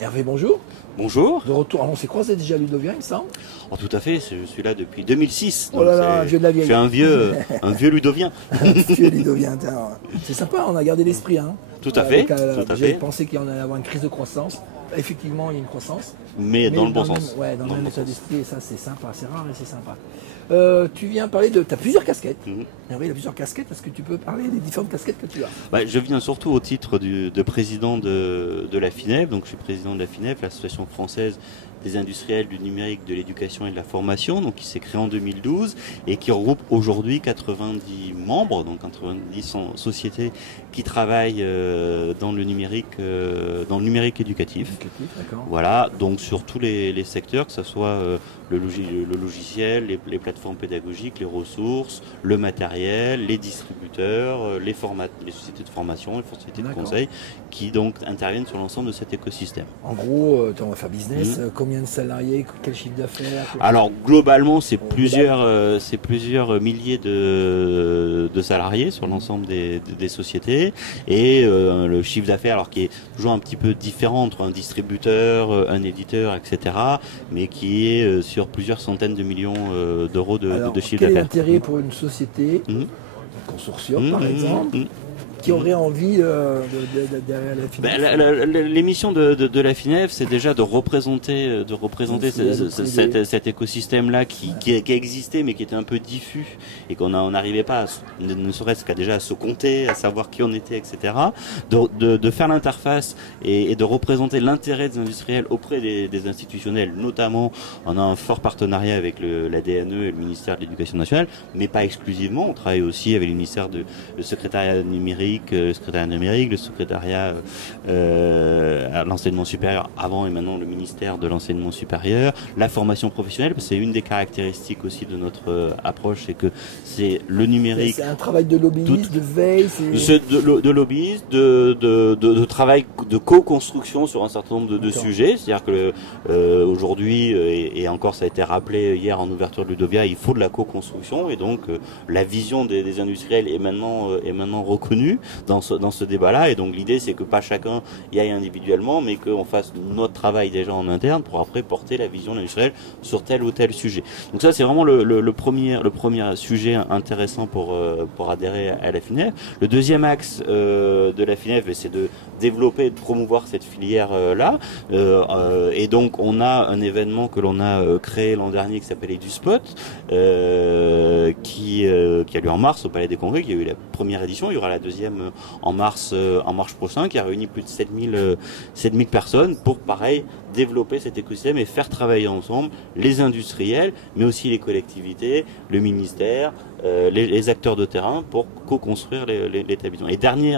Hervé, bonjour. Bonjour. De retour. Alors, on s'est croisé déjà à Ludovien, il me semble. Oh, tout à fait, je suis là depuis 2006. Oh là là, vieux de la vieille. Je suis un vieux ludovien. Vieux Ludovien, c'est sympa, on a gardé l'esprit. Hein. Tout à fait. J'avais pensé qu'il y en allait avoir une crise de croissance. Effectivement, il y a une croissance. Mais dans le bon sens. Ouais, dans le même état d'esprit, et ça c'est sympa, c'est rare et c'est sympa. Tu viens parler de... Tu as plusieurs casquettes. Hervé, il a plusieurs casquettes. Est-ce que tu peux parler des différentes casquettes que tu as? Je viens surtout au titre de président de la FINEF. Donc je suis président de la FINEF, l'Association française des industriels du numérique, de l'éducation et de la formation, donc qui s'est créé en 2012 et qui regroupe aujourd'hui 90 membres, donc 90 sociétés qui travaillent dans le numérique éducatif. Voilà, donc sur tous les secteurs, que ce soit le logiciel, les plateformes pédagogiques, les ressources, le matériel, les distributeurs, les sociétés de formation, les sociétés de conseil, qui donc interviennent sur l'ensemble de cet écosystème. En gros, on va faire business, combien de salariés, quel chiffre d'affaires? Alors globalement, c'est plusieurs milliers de salariés sur l'ensemble des sociétés, et le chiffre d'affaires, alors qui est toujours un petit peu différent entre un distributeur, un éditeur, etc., mais qui est sur plusieurs centaines de millions d'euros de chiffre d'affaires. Quel est l'intérêt pour une société, un consortium par exemple, qui aurait envie derrière la FINEF? L'émission de la FINEF, c'est déjà de représenter cet écosystème-là qui a existé, mais qui était un peu diffus, et qu'on n'arrivait pas, ne serait-ce qu'à déjà à se compter, à savoir qui on était, etc. De faire l'interface et de représenter l'intérêt des industriels auprès des institutionnels, notamment. On a un fort partenariat avec la DNE et le ministère de l'Éducation nationale, mais pas exclusivement. On travaille aussi avec le ministère le secrétariat numérique, le secrétariat à l'enseignement supérieur avant et maintenant le ministère de l'enseignement supérieur, la formation professionnelle, parce que c'est une des caractéristiques aussi de notre approche, c'est que c'est le numérique. C'est un travail de lobbyiste, de veille, de lobbyiste, de travail de co-construction sur un certain nombre de sujets. C'est-à-dire que aujourd'hui, et encore ça a été rappelé hier en ouverture de Ludovia, il faut de la co-construction, et donc la vision des industriels est maintenant reconnue dans ce débat-là, et donc l'idée c'est que pas chacun y aille individuellement, mais qu'on fasse notre travail déjà en interne pour après porter la vision de l'industriel sur tel ou tel sujet. Donc ça c'est vraiment le premier sujet intéressant pour adhérer à la FINEF. Le deuxième axe de la FINEF, c'est de développer et de promouvoir cette filière-là, et donc on a un événement que l'on a créé l'an dernier qui s'appelle EduSpot, qui a lieu en mars au Palais des Congrès, qui a eu la première édition. Il y aura la deuxième en mars prochain, qui a réuni plus de 7000 personnes pour, pareil, développer cet écosystème et faire travailler ensemble les industriels, mais aussi les collectivités, le ministère, les acteurs de terrain pour co-construire l'établissement. Et dernier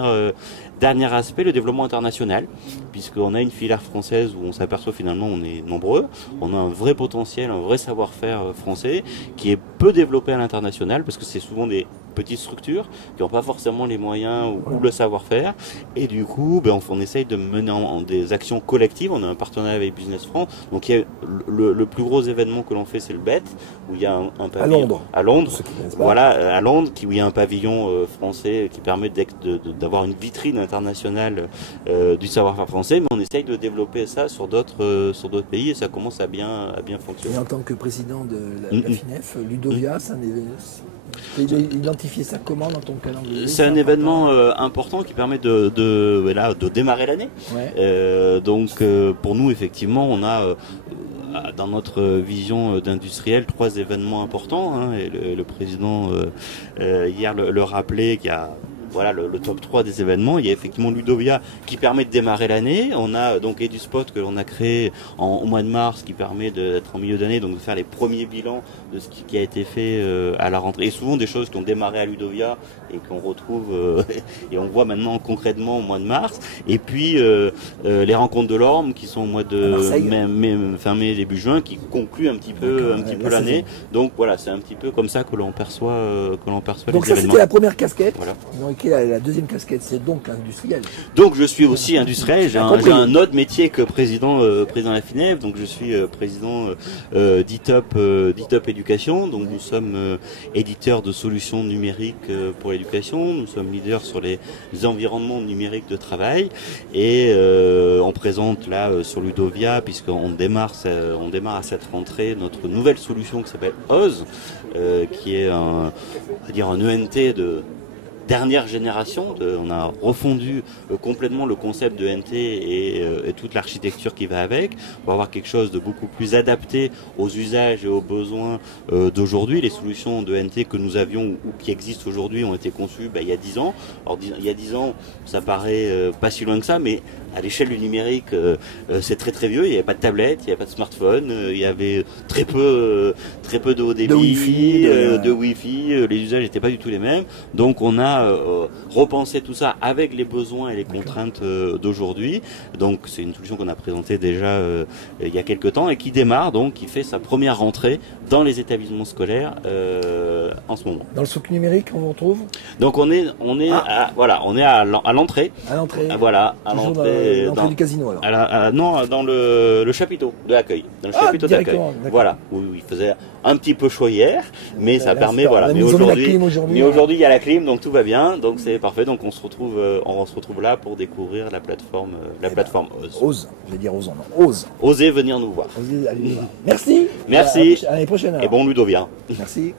aspect, le développement international, puisqu'on a une filière française où on s'aperçoit finalement on est nombreux, on a un vrai potentiel, un vrai savoir-faire français qui est peu développé à l'international, parce que c'est souvent des petites structures qui n'ont pas forcément les moyens ou le savoir-faire, et du coup on essaye de mener en des actions collectives. On a un partenariat avec Business France, donc il y a le plus gros événement que l'on fait, c'est le BET, où il y a un pavillon à Londres, voilà, à Londres, où il y a un pavillon français qui permet d'avoir une vitrine internationale du savoir-faire français, mais on essaye de développer ça sur d'autres pays, et ça commence à bien fonctionner. Et en tant que président de la FINEF, Ludovia, tu as identifié ça comment dans ton calendrier? C'est un événement important qui permet de démarrer l'année. Donc pour nous, effectivement, on a dans notre vision d'industriel 3 événements importants, et le président hier le rappelait, qu'il y a le top 3 des événements. Il y a effectivement Ludovia qui permet de démarrer l'année. On a donc EduSpot que l'on a créé au mois de mars, qui permet d'être en milieu d'année, donc de faire les premiers bilans de ce qui a été fait à la rentrée. Et souvent des choses qui ont démarré à Ludovia et qu'on retrouve et on voit maintenant concrètement au mois de mars. Et puis les rencontres de l'Orme qui sont au mois de fin mai, début juin, qui concluent un petit peu l'année. Donc voilà, c'est un petit peu comme ça que l'on perçoit donc les événements. C'était la première casquette. Voilà. Donc la deuxième casquette, c'est donc industriel. Donc je suis aussi industriel, j'ai un autre métier que président de la FINEF, donc je suis président d'ITOP Éducation. Donc nous sommes éditeurs de solutions numériques pour l'éducation, nous sommes leaders sur les environnements numériques de travail, et on présente là sur Ludovia, puisqu'on démarre à cette rentrée notre nouvelle solution qui s'appelle OZ, qui est on va dire un ENT de dernière génération. On a refondu complètement le concept de NT et toute l'architecture qui va avec pour avoir quelque chose de beaucoup plus adapté aux usages et aux besoins d'aujourd'hui. Les solutions de NT que nous avions ou qui existent aujourd'hui ont été conçues il y a 10 ans. Alors, il y a 10 ans, ça paraît pas si loin que ça, mais à l'échelle du numérique, c'est très très vieux. Il n'y avait pas de tablette, il n'y avait pas de smartphone, il y avait très peu de haut débit, de Wi-Fi, les usages n'étaient pas du tout les mêmes. Donc on a repensé tout ça avec les besoins et les contraintes d'aujourd'hui. Donc c'est une solution qu'on a présentée déjà il y a quelques temps et qui démarre, donc qui fait sa première rentrée dans les établissements scolaires en ce moment. Dans le souk numérique, on retrouve. Donc on est à l'entrée. À l'entrée. Voilà, à l'entrée du casino alors. Non, dans le chapiteau de l'accueil. Dans le chapiteau d'accueil. Voilà, où il faisait un petit peu chaud hier, mais ça permet, voilà. Mais aujourd'hui il y a la clim, donc tout va bien, donc c'est parfait. Donc on se retrouve là pour découvrir la plateforme OZ. OZ, je vais dire OZ, non. OZ. Osez venir nous voir. Osez aller nous voir. Merci. Merci. À l'année prochaine. Et bon Ludovia. Merci.